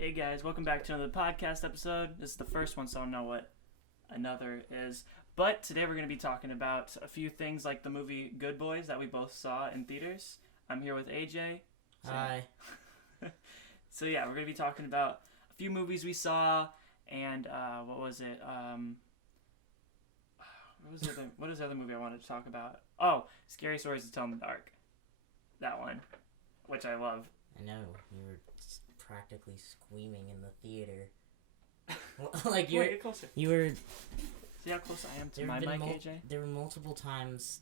Hey guys, welcome back to another podcast episode. This is the first one, so I don't know what another is. But today we're going to be talking about a few things like the movie Good Boys that we both saw in theaters. I'm here with AJ. Hi. So yeah, we're going to be talking about a few movies we saw and what was it? What was the other movie I wanted to talk about? Oh, Scary Stories to Tell in the Dark. That one, which I love. I know, you were practically screaming in the theater. Like Wait, get closer. you were. See how close I am to my mic, AJ? There were multiple times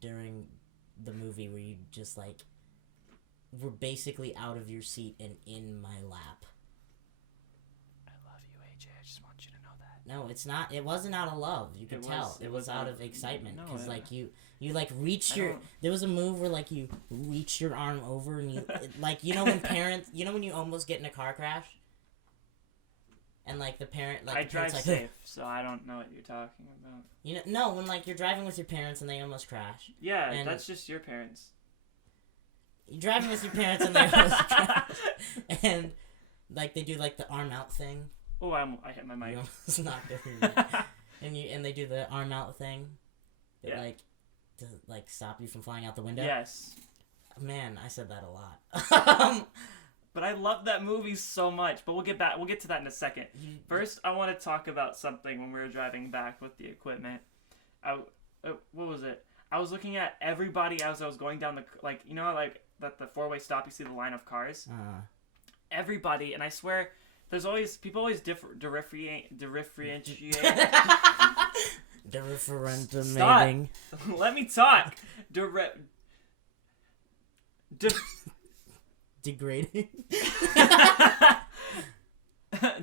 during the movie where you just were basically out of your seat and in my lap. I love you, AJ. I just want you to know that. No, it's not. It wasn't out of love. You could tell. It was out of excitement because you reach your. There was a move where you reach your arm over and you when parents when you almost get in a car crash. And the parent I drive safe, so I don't know what you're talking about. No, when you're driving with your parents and they almost crash. Yeah, and that's just your parents. You're driving with your parents and they almost crash, and they do the arm out thing. Oh, I hit my mic. You almost knocked over your mic. and they do the arm out thing. That, to stop you from flying out the window. Yes. Man, I said that a lot. But I love that movie so much. But we'll get to that in a second. First, I want to talk about something when we were driving back with the equipment. What was it? I was looking at everybody as I was going down the that the four-way stop. You see the line of cars. Everybody, and I swear, people always differentiate. Differentiating. Stop. Let me talk. Degrading.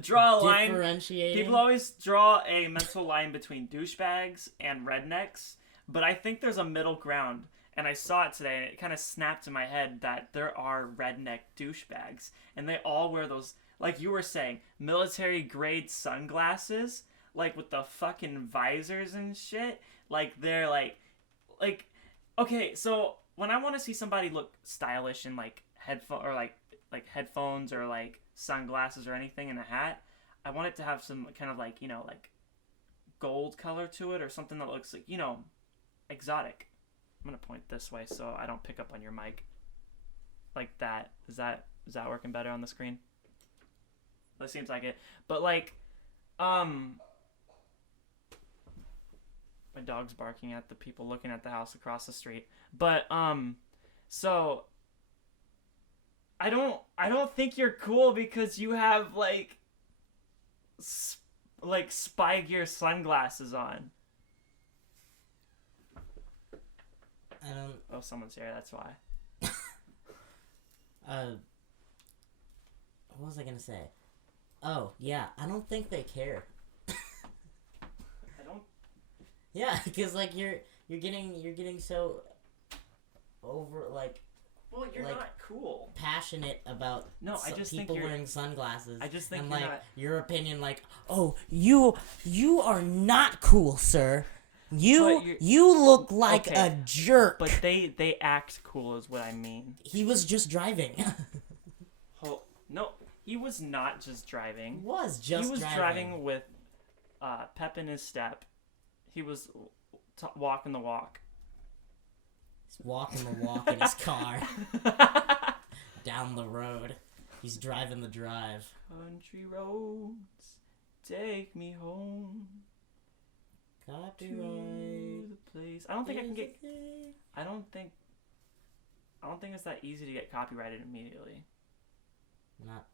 Draw a line. Differentiating. People always draw a mental line between douchebags and rednecks, but I think there's a middle ground. And I saw it today, and it kind of snapped in my head that there are redneck douchebags, and they all wear those, like you were saying, military-grade sunglasses, with the fucking visors and shit. They're okay, so when I want to see somebody look stylish in headphone or headphones or sunglasses or anything and a hat, I want it to have some kind of gold color to it or something that looks exotic. I'm gonna point this way so I don't pick up on your mic like that. Is that working better on the screen? That seems like it. But my dog's barking at the people looking at the house across the street. But so I don't think you're cool because you have spy gear sunglasses on. Oh, someone's here, that's why. What was I gonna say? Oh, yeah, I don't think they care. I don't. Yeah, because you're getting so over Well, you're not cool. Passionate about I just people think wearing sunglasses. I just think and you're not... your opinion, oh, you are not cool, sir. You look like a jerk. But they act cool is what I mean. He was just driving. No, he was not just driving. He was driving with pep in his step. He was walking the walk. He's walking the walk in his car. Down the road. He's driving the drive. Country roads, take me home. Copyright. To the place. I don't think I can get. I don't think it's that easy to get copyrighted immediately. Not.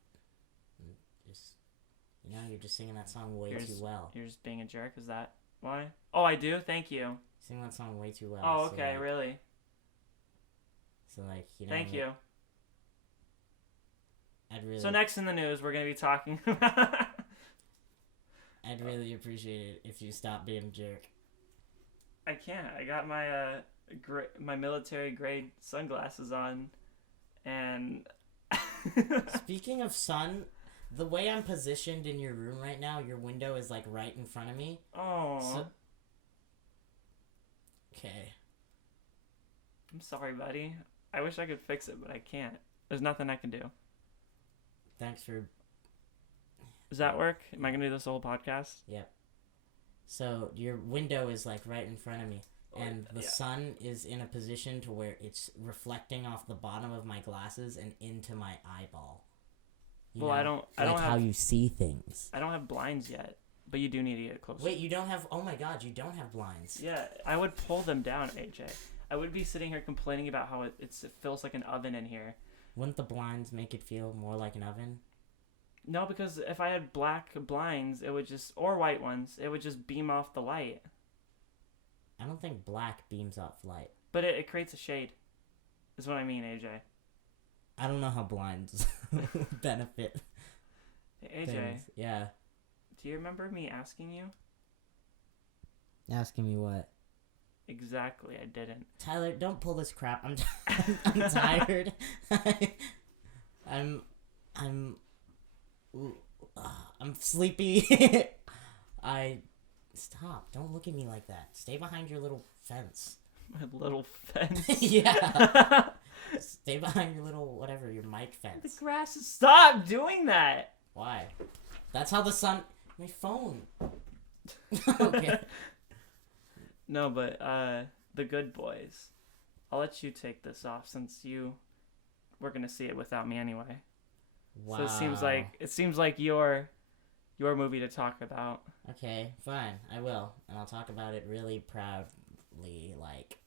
Just. You're just singing that song way too well. You're just being a jerk. Is that why? Oh, I do. Thank you. Sing that song way too well. Oh, okay, so really. So Thank you. I'd really. So next in the news, we're gonna be talking. I'd really appreciate it if you stopped being a jerk. I can't. I got my my military grade sunglasses on, and. Speaking of sun, the way I'm positioned in your room right now, your window is right in front of me. Oh. Okay. I'm sorry, buddy. I wish I could fix it, but I can't. There's nothing I can do. Thanks for Does that work? Am I gonna do this whole podcast? Yep. So your window is like right in front of me, and the sun is in a position to where it's reflecting off the bottom of my glasses and into my eyeball. I don't have how you see things. I don't have blinds yet, but you do need to get closer. Wait, you don't have? Oh my God, you don't have blinds. Yeah, I would pull them down, AJ. I would be sitting here complaining about how it feels like an oven in here. Wouldn't the blinds make it feel more like an oven? No, because if I had black blinds, it would just, or white ones, it would just beam off the light. I don't think black beams off light. But it creates a shade, is what I mean, AJ. I don't know how blinds benefit. Hey, AJ. Things. Yeah. Do you remember me asking you? Asking me what? Exactly, I didn't. Tyler, don't pull this crap. I'm tired. I'm sleepy. Stop. Don't look at me like that. Stay behind your little fence. My little fence? Yeah. Stay behind your little, whatever, your mic fence. The grass is... Stop doing that! Why? That's how the sun... My phone. Okay. No, but, The Good Boys. I'll let you take this off since we're gonna see it without me anyway. Wow. So it seems like your movie to talk about. Okay, fine. I will. And I'll talk about it really proudly, like...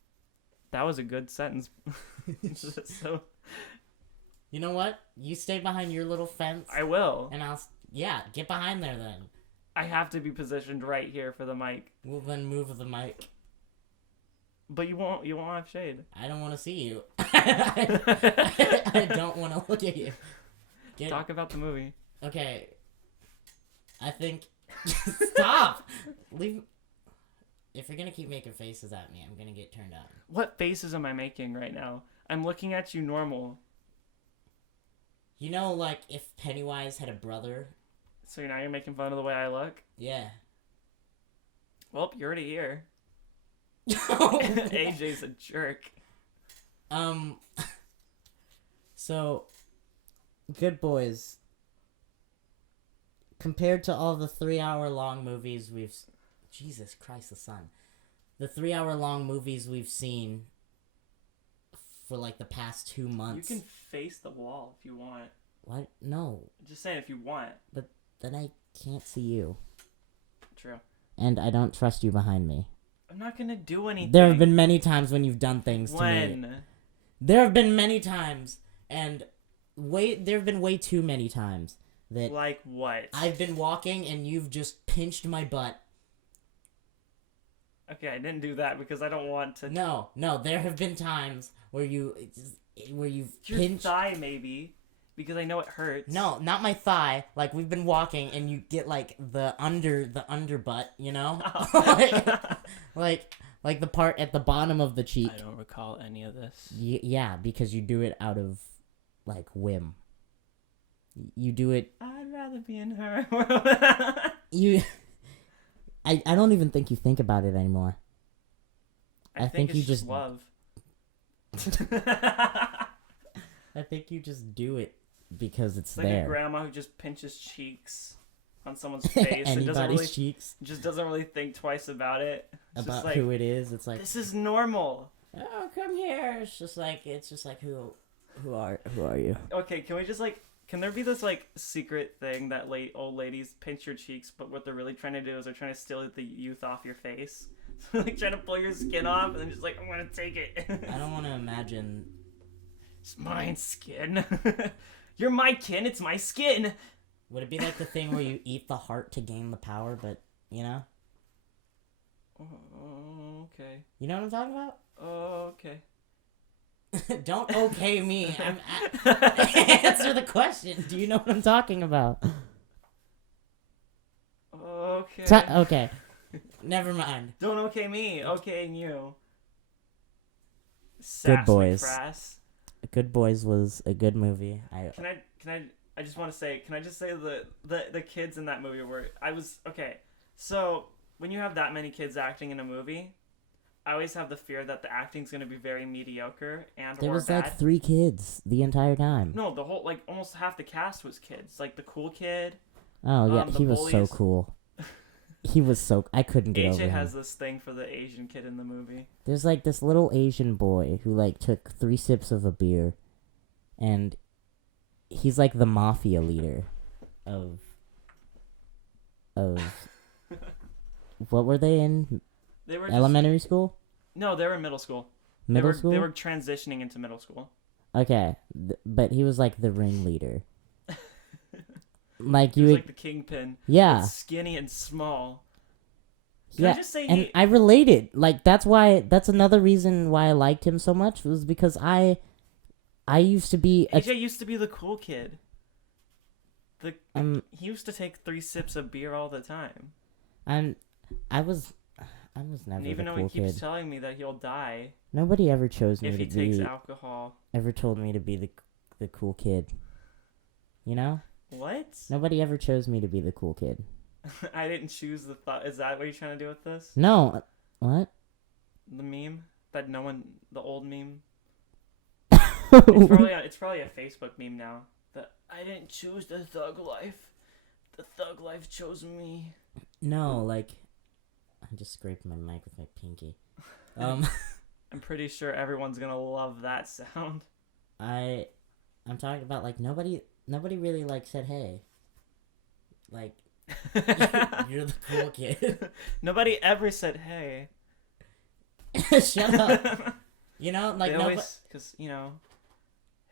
That was a good sentence. So, you know what? You stay behind your little fence. I will. And yeah, get behind there then. I have to be positioned right here for the mic. Well, then move the mic. But you won't have shade. I don't want to see you. I don't want to look at you. Talk about the movie. Okay. I think... Stop! Leave... If you're gonna keep making faces at me, I'm gonna get turned on. What faces am I making right now? I'm looking at you normal. You know, like, if Pennywise had a brother... So now you're making fun of the way I look? Yeah. Well, you're already here. AJ's a jerk. So, Good Boys. Compared to all the 3-hour-long movies we've... Jesus Christ, the sun. The 3-hour-long movies we've seen for, like, the past 2 months. You can face the wall if you want. What? No. Just saying if you want. But then I can't see you. True. And I don't trust you behind me. I'm not gonna do anything. There have been many times when you've done things to me. When? There have been many times, and there have been way too many times that... Like what? I've been walking and you've just pinched my butt. Okay, I didn't do that because I don't want to... No, there have been times where you've Your pinched... thigh, maybe. Because I know it hurts. No, not my thigh. Like, we've been walking and you get, like, the under butt, you know? like the part at the bottom of the cheek. I don't recall any of this. Yeah, because you do it out of, like, whim. You do it... I'd rather be in her world. I don't even think you think about it anymore. I think you just love. I think you just do it because it's like there. A grandma who just pinches cheeks on someone's face Anybody's cheeks. Just doesn't really think twice about it. It's about like, who it is. It's like, this is normal. Oh, come here. It's just like who are you? Okay, can there be this, like, secret thing that old ladies pinch your cheeks, but what they're really trying to do is they're trying to steal the youth off your face? So, like, trying to pull your skin off, and then just like, I'm gonna take it. I don't want to imagine... It's my skin. You're my kin, it's my skin! Would it be like the thing where you eat the heart to gain the power, but, you know? Oh, okay. You know what I'm talking about? Oh, okay. Don't okay me. Answer the question. Do you know what I'm talking about? Okay. Okay. Never mind. Don't okay me. Okay you. Good Boys. Good Boys was a good movie. I just want to say, can I just say the kids in that movie okay. So when you have that many kids acting in a movie, I always have the fear that the acting's going to be very mediocre and there was bad. Like 3 kids the entire time. No, the whole, like, almost half the cast was kids. Like the cool kid, Oh yeah, The he was so bullies. cool. He was so. I couldn't get over AJ him. has this thing for the Asian kid in the movie. There's like this little Asian boy who like took 3 sips of a beer, and he's like the mafia leader of what were they in? They were Elementary school? No, they were in middle school. Middle school? They were transitioning into middle school. Okay, but he was like the ringleader. Like He was like the kingpin. Yeah. Skinny and small. Can I just say I related. Like that's another reason why I liked him so much was because I used to be AJ used to be the cool kid. He used to take 3 sips of beer all the time. I was never and even the though cool he keeps kid. telling me that he'll die. Nobody ever chose me if to he be. takes alcohol. Ever told me to be the cool kid. You know? What? Nobody ever chose me to be the cool kid. I didn't choose the thought. Is that what you're trying to do with this? No. What? The meme that no one, the old meme. It's probably a Facebook meme now. That I didn't choose the thug life. The thug life chose me. No, like I just scraped my mic with my pinky. I'm pretty sure everyone's gonna love that sound. I'm talking about like nobody really like said hey. Like you're the cool kid. Nobody ever said hey. Shut up. You know, like because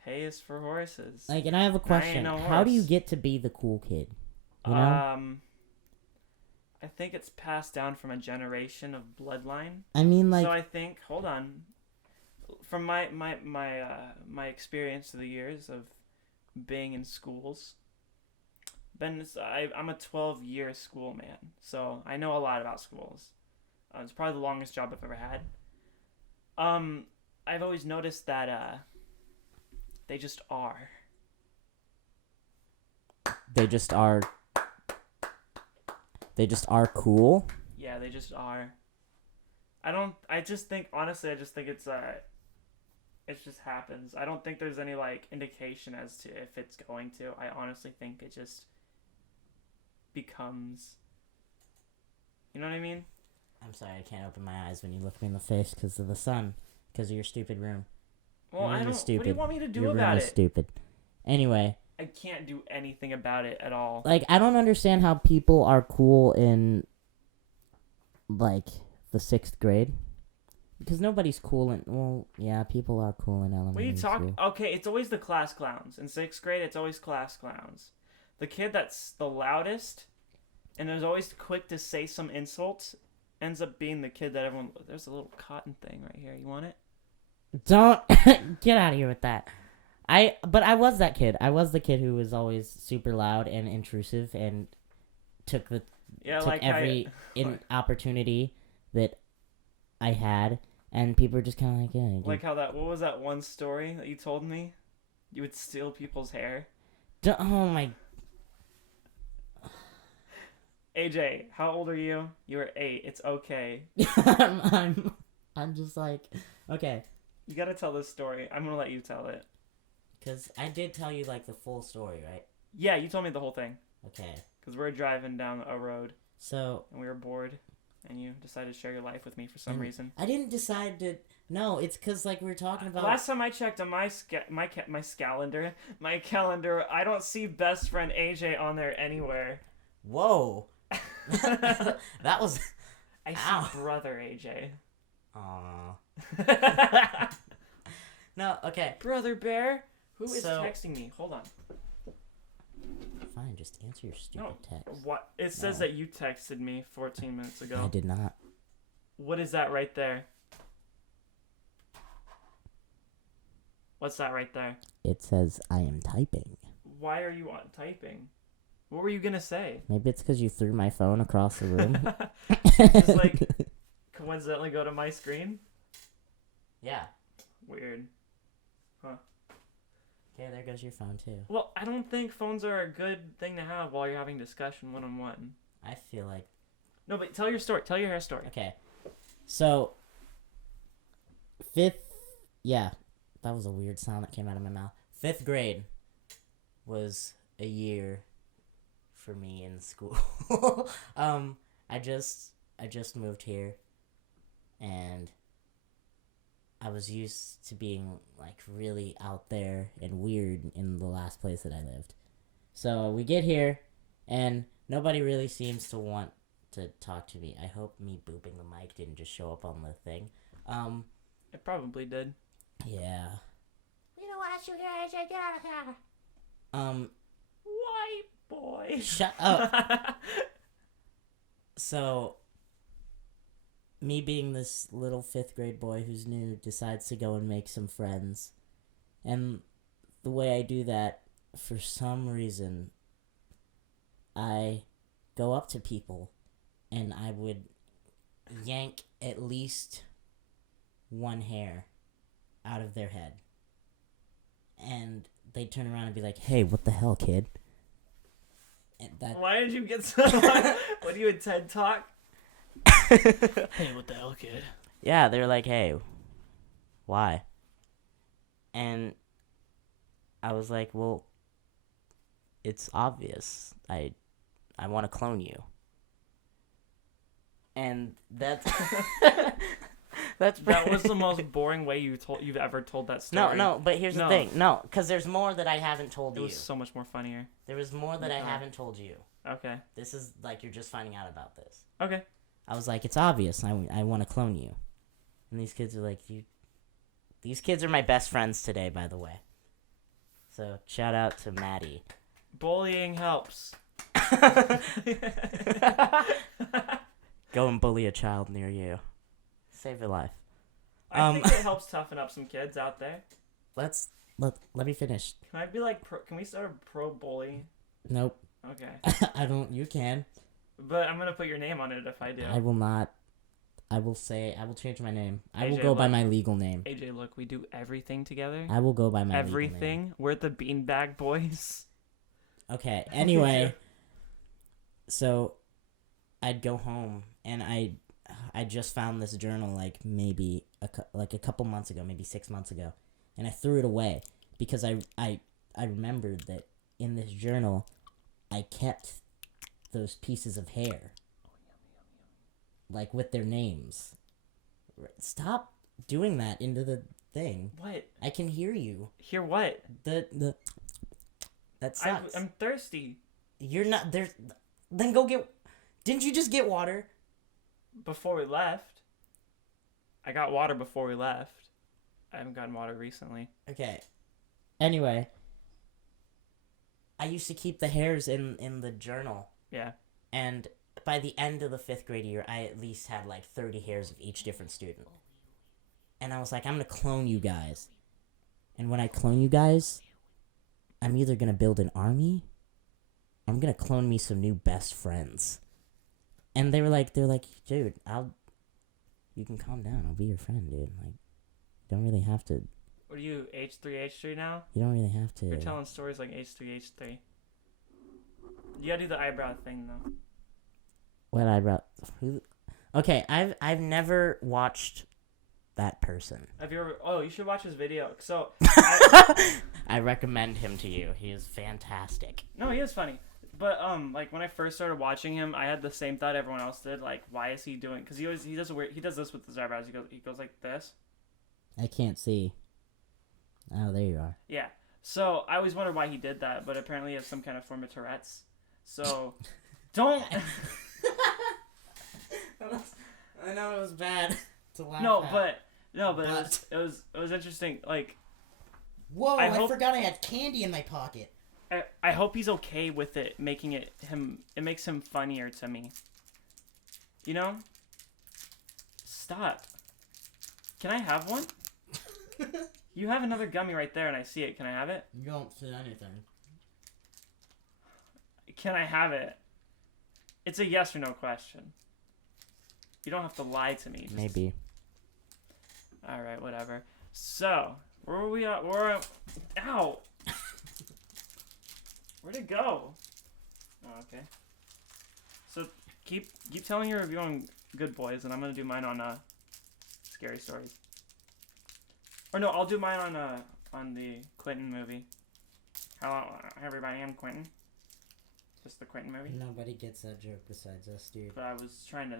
hay is for horses. Like, and I have a question. How do you get to be the cool kid? You know? I think it's passed down from a generation of bloodline. I mean, like. So I think, hold on, from my experience through the years of being in schools. I'm a 12-year school man, so I know a lot about schools. It's probably the longest job I've ever had. I've always noticed that they just are. They just are. They just are cool. Yeah, they just are. I just think it's it just happens. I don't think there's any like indication as to if it's going to. I honestly think it just becomes. You know what I mean? I'm sorry, I can't open my eyes when you look me in the face because of the sun, because of your stupid room. Well, I don't. Stupid. What do you want me to do about it? Stupid. Anyway. I can't do anything about it at all. Like, I don't understand how people are cool in, like, the 6th grade. Because nobody's cool in... Well, yeah, people are cool in elementary school. Okay, it's always the class clowns. In 6th grade, it's always class clowns. The kid that's the loudest and is always quick to say some insults ends up being the kid that everyone... There's a little cotton thing right here. You want it? Don't... Get out of here with that. But I was that kid. I was the kid who was always super loud and intrusive and took every opportunity that I had, and people were just kind of like, yeah. Dude. Like how what was that one story that you told me? You would steal people's hair. Oh my. AJ, how old are you? You were 8. It's okay. I'm just like, okay. You gotta tell this story. I'm gonna let you tell it. Because I did tell you, like, the full story, right? Yeah, you told me the whole thing. Okay. Because we're driving down a road. So... And we were bored. And you decided to share your life with me for some reason. I didn't decide to... No, it's because, like, we were talking about... Last time I checked on my calendar, I don't see best friend AJ on there anywhere. Whoa. That was... I see brother AJ. Aww. No, okay. Brother Bear? Who is texting me? Hold on. Fine, just answer your stupid text. What? It says that you texted me 14 minutes ago. I did not. What is that right there? What's that right there? It says, I am typing. Why are you typing? What were you gonna say? Maybe it's because you threw my phone across the room. Just like, coincidentally go to my screen? Yeah. Weird. Huh. Okay, there goes your phone, too. Well, I don't think phones are a good thing to have while you're having discussion one-on-one. I feel like... No, but tell your story. Tell your hair story. Okay. So, 5th... Yeah, that was a weird sound that came out of my mouth. 5th grade was a year for me in school. I just moved here, and I was used to being like really out there and weird in the last place that I lived. So we get here, and nobody really seems to want to talk to me. I hope me booping the mic didn't just show up on the thing. It probably did. Yeah. We don't want you here, AJ. Get out of here. White boy. Shut up. So, me being this little 5th grade boy who's new decides to go and make some friends. And the way I do that, for some reason, I go up to people and I would yank at least one hair out of their head. And they'd turn around and be like, "Hey, what the hell, kid?" And that... Why did you get so... What do you a TED Talk? Hey, what the hell, kid? Yeah, they were like, "Hey, why?" And I was like, "Well, it's obvious. I want to clone you." And that's that was the most boring way you've ever told that story. No, but here's the thing. No, because there's more that I haven't told you. It was so much more funnier. There was more that I haven't told you. Okay. This is like you're just finding out about this. Okay. I was like, "It's obvious. I want to clone you." And these kids are like, These kids are my best friends today, by the way. So shout out to Maddie. Bullying helps. Go and bully a child near you. Save your life. I think it helps toughen up some kids out there. Let me finish. Can I be like can we start a pro bully? Nope. Okay. I don't. You can. But I'm gonna put your name on it if I do. I will not. I will change my name. I AJ, will go by my legal name. AJ, look, we do everything together. I will go by my everything. legal name. We're the Beanbag Boys. Okay. Anyway, so I'd go home and I just found this journal like maybe a couple months ago, maybe 6 months ago, and I threw it away because I remembered that in this journal I kept those pieces of hair, like with their names. Stop doing that into the thing. What? I can hear you. Hear what? That sucks. I'm thirsty. You're not there. Then go get. Didn't you just get water? Before we left. I got water before we left. I haven't gotten water recently. Okay. Anyway, I used to keep the hairs in the journal. Yeah. And by the end of the 5th grade year, I at least had like 30 hairs of each different student. And I was like, I'm going to clone you guys. And when I clone you guys, I'm either going to build an army or I'm going to clone me some new best friends. And they're like, "Dude, you can calm down. I'll be your friend, dude. Like, you don't really have to. What are you, H3H3 now? You don't really have to. You're telling stories like H3H3. You gotta do the eyebrow thing, though. What eyebrow? Who? Okay, I've never watched that person. Have you ever? Oh, you should watch his video. So, I recommend him to you. He is fantastic. No, he is funny. But like when I first started watching him, I had the same thought everyone else did. Like, why is he doing? Because he does this with his eyebrows. He goes like this. I can't see. Oh, there you are. Yeah. So I always wondered why he did that, but apparently he has some kind of form of Tourette's. So, don't. I know it was bad to laugh at. But it was interesting. Like, whoa! I forgot I had candy in my pocket. I hope he's okay with it, making it makes him funnier to me. You know? Stop. Can I have one? You have another gummy right there and I see it. Can I have it? You don't see anything. Can I have it? It's a yes or no question. You don't have to lie to me. Maybe. Alright, whatever. So, where were we at? Ow! Where'd it go? Oh, okay. So, keep telling your review on Good Boys, and I'm gonna do mine on Scary Stories. Or no, I'll do mine on the Quentin movie. Hello, everybody, I'm Quentin. Just the Quentin movie? Nobody gets that joke besides us, dude. But I was trying to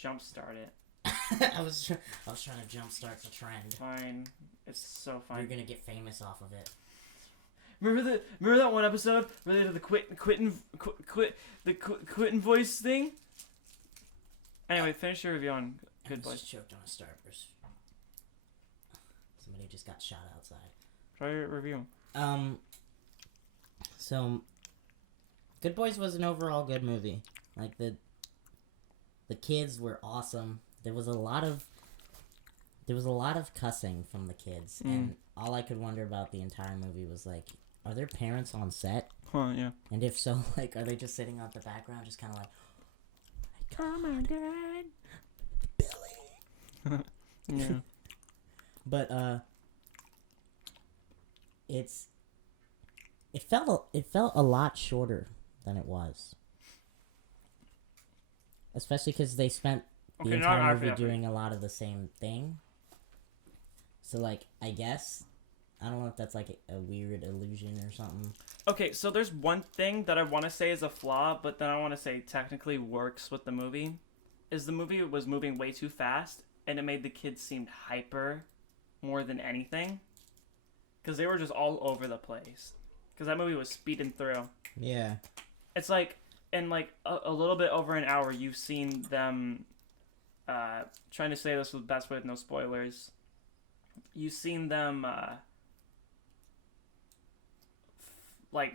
jumpstart it. I was trying to jumpstart the trend. Fine. It's so fine. You're gonna get famous off of it. Remember that one episode related to the Quentin voice thing? Anyway, finish your review on Good Boys. Just choked on a Starburst. Somebody just got shot outside. Try your review. So Good Boys was an overall good movie. Like the kids were awesome. There was a lot of cussing from the kids, and all I could wonder about the entire movie was like, are their parents on set? Huh, yeah. And if so, like, are they just sitting out the background, just kind of like, come on, Dad, Billy? Yeah. But it felt a lot shorter than it was, especially because they spent the entire movie doing a lot of the same thing. So, like, I guess, I don't know if that's like a weird illusion or something. Okay, so there's one thing that I want to say is a flaw, but then I want to say technically works with the movie, is the movie was moving way too fast, and it made the kids seem hyper more than anything, because they were just all over the place, because that movie was speeding through. Yeah. It's like, in like a little bit over an hour, you've seen them, trying to say this with the best way with no spoilers, you've seen them, like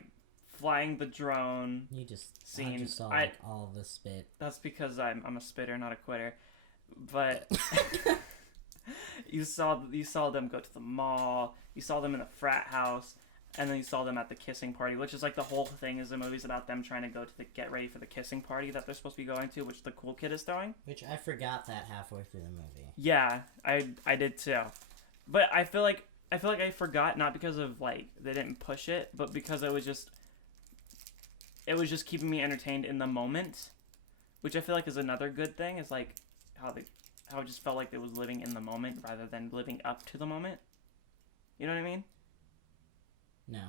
flying the drone. You just scene. I just saw like all the spit. That's because I'm a spitter, not a quitter. But you saw them go to the mall. You saw them in the frat house, and then you saw them at the kissing party, which is like the whole thing. Is the movie's about them trying to go to get ready for the kissing party that they're supposed to be going to, which the cool kid is throwing. Which I forgot that halfway through the movie. Yeah, I did too. But I feel like I forgot, not because of like they didn't push it, but because it was just keeping me entertained in the moment, which I feel like is another good thing. Is like how it just felt like it was living in the moment rather than living up to the moment. You know what I mean? No.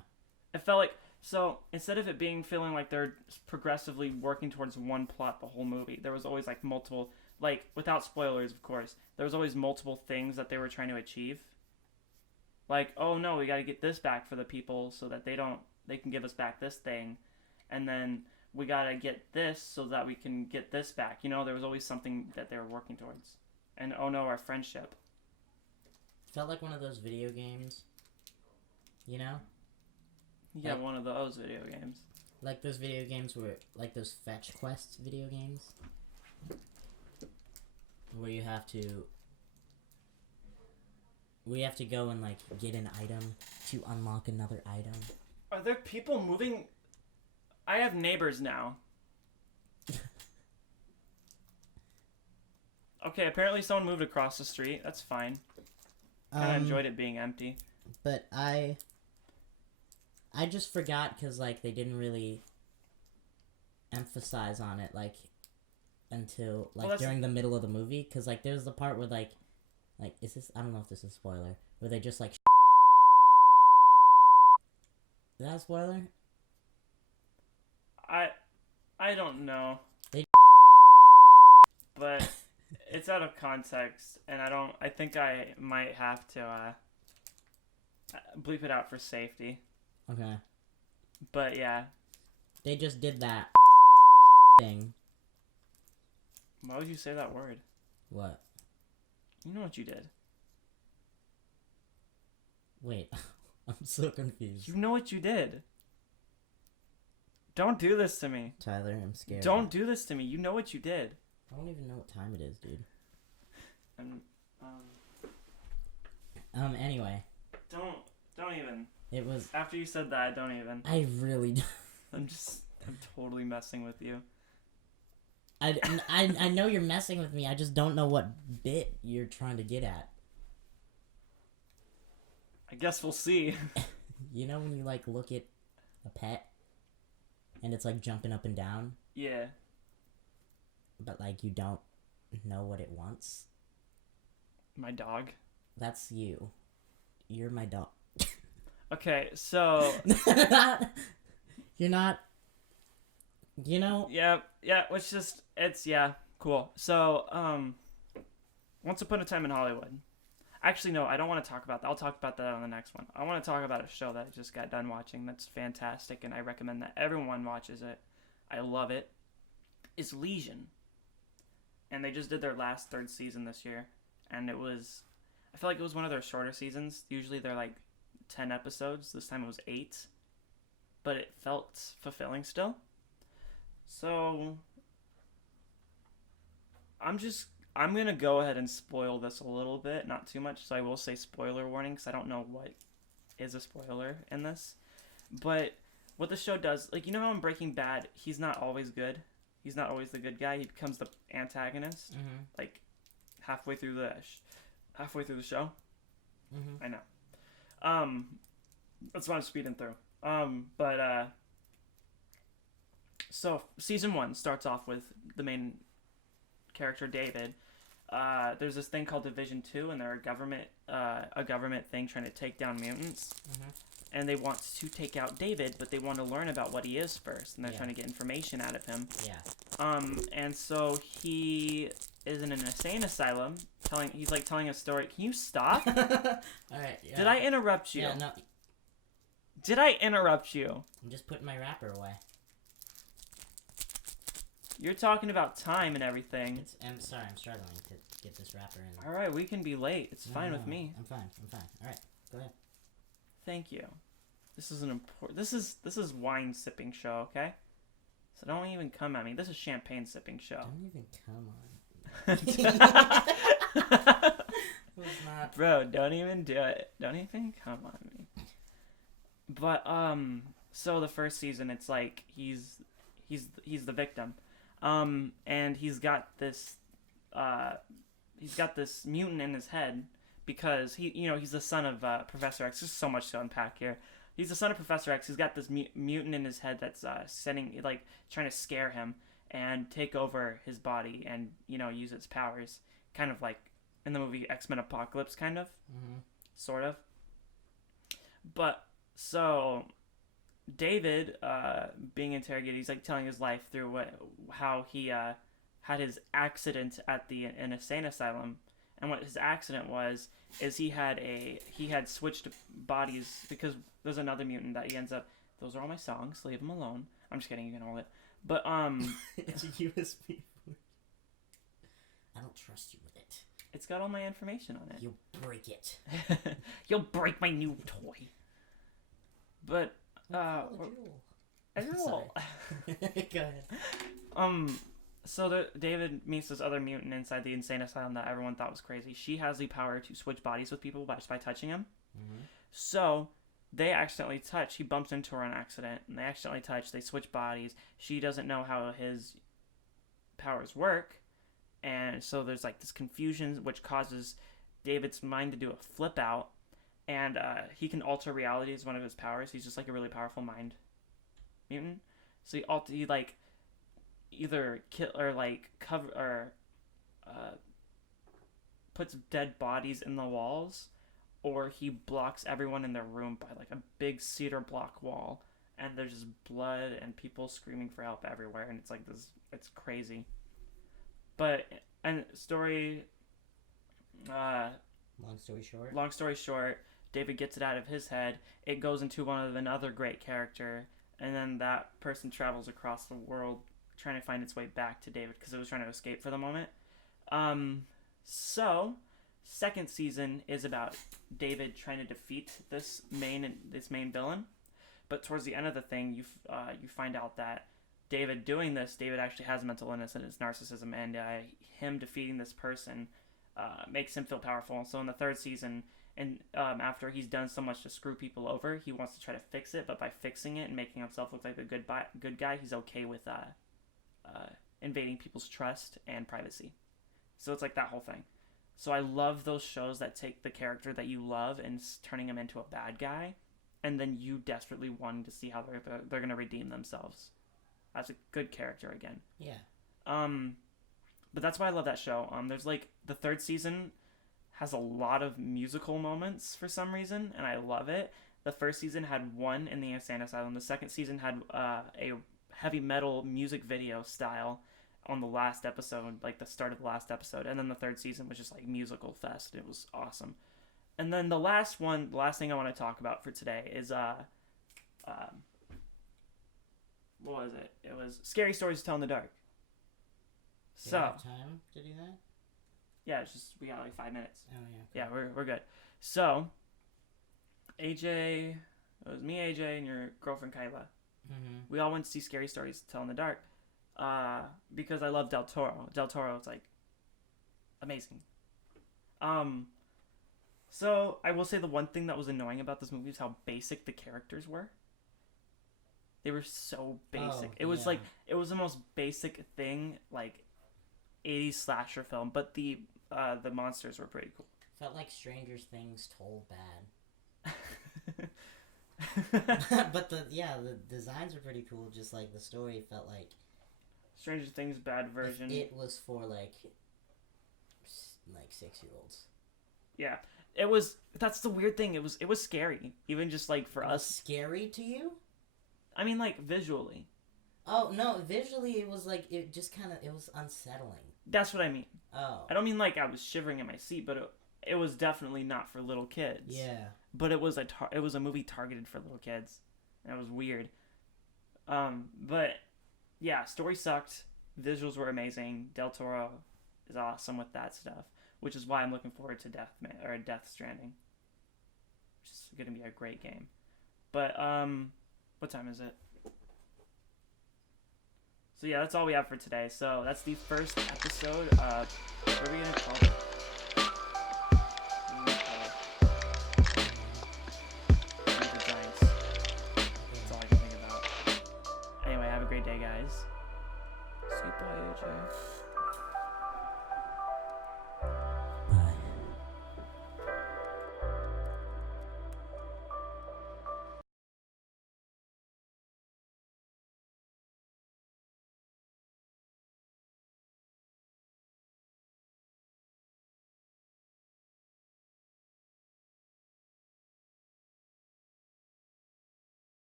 It felt like, so instead of it feeling like they're progressively working towards one plot the whole movie, there was always like multiple, like without spoilers of course, there was always multiple things that they were trying to achieve. Like, oh no, we got to get this back for the people so that they can give us back this thing, and then we got to get this so that we can get this back. You know, there was always something that they were working towards. And oh no, our friendship. Felt like one of those video games. You know? Yeah, like, one of those video games. Like those video games where, like those fetch quests video games, where you have to go and like get an item to unlock another item. Are there people moving? I have neighbors now. Okay, apparently someone moved across the street. That's fine. I enjoyed it being empty. But I just forgot because like they didn't really emphasize on it like until like during the middle of the movie, because like there's the part where like is this, I don't know if this is a spoiler, where they just like is that a spoiler? I don't know. But it's out of context, and I think I might have to bleep it out for safety. Okay. But yeah. They just did that thing. Why would you say that word? What? You know what you did. Wait. I'm so confused. You know what you did. Don't do this to me. Tyler, I'm scared. Don't do this to me. You know what you did. I don't even know what time it is, dude. Anyway. Don't even. It was... After you said that, don't even. I really don't. I'm totally messing with you. I know you're messing with me. I just don't know what bit you're trying to get at. I guess we'll see. You know when you, like, look at a pet and it's, like, jumping up and down? Yeah. But, like, you don't know what it wants? My dog? That's you. You're my dog. Okay, so... You're not... You know? Yeah, which just, it's, cool. So, Once Upon a Time in Hollywood. Actually, no, I don't want to talk about that. I'll talk about that on the next one. I want to talk about a show that I just got done watching that's fantastic, and I recommend that everyone watches it. I love it. It's Legion. And they just did their last third season this year. And I feel like it was one of their shorter seasons. Usually they're like 10 episodes. This time it was 8. But it felt fulfilling still. So I'm going to go ahead and spoil this a little bit. Not too much. So I will say spoiler warning because I don't know what is a spoiler in this. But what the show does, like, you know how in Breaking Bad, he's not always good? He's not always the good guy. He becomes the antagonist, like halfway through the show. I know. That's what I'm speeding through. So season 1 starts off with the main character David. There's this thing called Division 2, and they're a government thing trying to take down mutants. And they want to take out David, but they want to learn about what he is first, and they're trying to get information out of him. And so he is in an insane asylum, he's telling a story. Can you stop? Alright, yeah. Did I interrupt you? Yeah, no. Did I interrupt you? I'm just putting my wrapper away. You're talking about time and everything. I'm sorry, I'm struggling to get this wrapper in. Alright, we can be late. It's fine with me. I'm fine. Alright, go ahead. Thank you. This is an important. This is wine sipping show, okay? So don't even come at me. This is champagne sipping show. Don't even come on. Not... Bro, don't even do it. Don't even come on me. But so the first season, it's like he's the victim, and he's got this mutant in his head because he's the son of Professor X. There's so much to unpack here. He's the son of Professor X. He's got this mutant in his head that's trying to scare him and take over his body and use its powers, kind of like in the movie X-Men Apocalypse, kind of, sort of. But so David, being interrogated, he's like telling his life through how he had his accident at an insane asylum. And what his accident was is he had switched bodies because there's another mutant that he ends up. Those are all my songs. Leave them alone. I'm just kidding. You can hold it. But it's a USB. I don't trust you with it. It's got all my information on it. You'll break it. You'll break my new toy. But Jewel. Go ahead. So David meets this other mutant inside the insane asylum that everyone thought was crazy. She has the power to switch bodies with people just by touching him. So they accidentally touch. He bumps into her on accident, and they accidentally touch. They switch bodies. She doesn't know how his powers work, and so there's like this confusion, which causes David's mind to do a flip out, and he can alter reality as one of his powers. He's just like a really powerful mind mutant. So he like either kill or like cover or puts dead bodies in the walls, or he blocks everyone in their room by like a big cedar block wall, and there's just blood and people screaming for help everywhere, and it's like this. It's crazy. But long story short, David gets it out of his head. It goes into another great character, and then that person travels across the world trying to find its way back to David because it was trying to escape for the moment. So second season is about David trying to defeat this main villain, but towards the end of the thing, you find out that David actually has mental illness and it's narcissism, and him defeating this person makes him feel powerful. So in the third season, and after he's done so much to screw people over, he wants to try to fix it, but by fixing it and making himself look like a good guy, he's okay with invading people's trust and privacy. So it's like that whole thing. So I love those shows that take the character that you love and turning him into a bad guy, and then you desperately wanting to see how they're going to redeem themselves as a good character again. Yeah. But that's why I love that show. There's like the third season has a lot of musical moments for some reason, and I love it. The first season had one in the insane asylum. The second season had heavy metal music video style on the last episode, like the start of the last episode, and then the third season was just like musical fest. It was awesome. And then the last thing I want to talk about for today is what was it? It was Scary Stories to Tell in the Dark. Do you have time to do that? Yeah, it's just we got like 5 minutes. Oh yeah. Yeah, we're good. So, AJ, it was me, AJ, and your girlfriend Kyla. Mm-hmm. We all went to see Scary Stories to Tell in the Dark, because I love Del Toro. Del Toro is like amazing. So I will say the one thing that was annoying about this movie is how basic the characters were. They were so basic. It was like it was the most basic thing, like 80s slasher film, but the monsters were pretty cool. Felt like Stranger Things told bad. But the designs were pretty cool. Just like the story felt like Stranger Things bad version. It was for like 6-year-olds. Yeah, it was. That's the weird thing. It was scary, even just like for us. Scary to you? I mean, like visually. Oh no, visually it was like it just kind of it was unsettling. That's what I mean. Oh. I don't mean like I was shivering in my seat, but it was definitely not for little kids. Yeah. But it was a movie targeted for little kids. It was weird. But yeah, story sucked. Visuals were amazing. Del Toro is awesome with that stuff, which is why I'm looking forward to Death Stranding, which is going to be a great game. But what time is it? So yeah, that's all we have for today. So that's the first episode. What are we gonna call it? The Giants. That's all I can think about. Anyway, have a great day, guys. Say bye, AJ.